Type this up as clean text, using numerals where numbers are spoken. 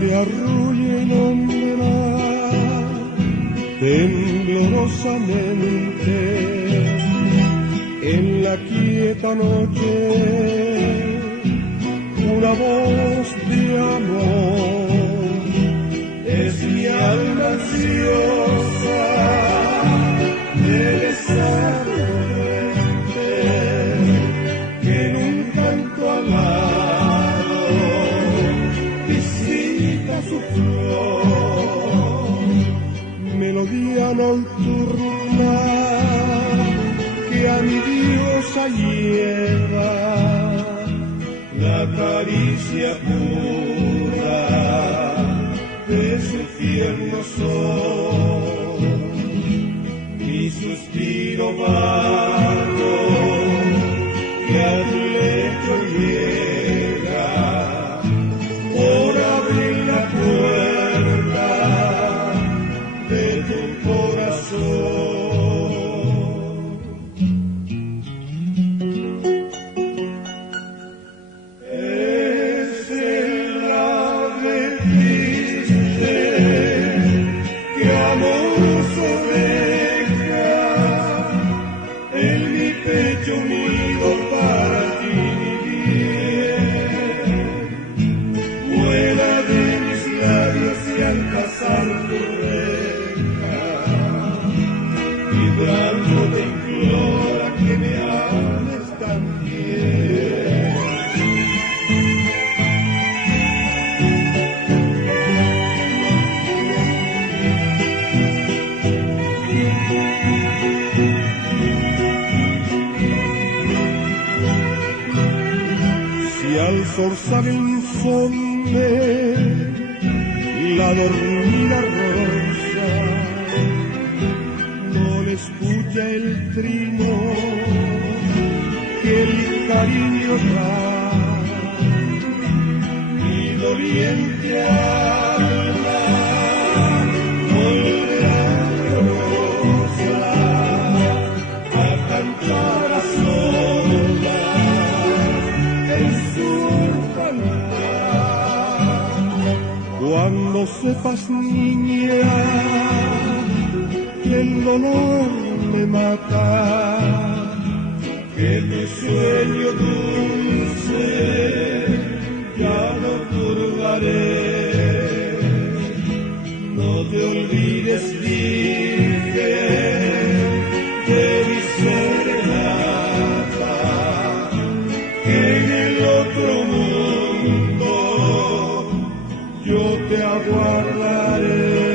te arrulle y nombrar temblorosamente en la quieta noche una voz de amor. Es mi alma ansiosa de besarte, que en un canto alado visita su flor, melodía nocturna que a mi diosa lleva la caricia pura de su tierno sol. Mi suspiro vago que a tu lecho llega por abrir la puerta de tu corazón. Forzar el insomne la dormida rosa, no le escucha el trino que el cariño da, mi doliente alma volverá rosa a cantar a solas en su. Cuando sepas, niña, que el dolor me mata, que tu sueño dulce ya no turbaré. No te olvides, virgen, de mi serenata, que en el otro mundo yo te aguardaré.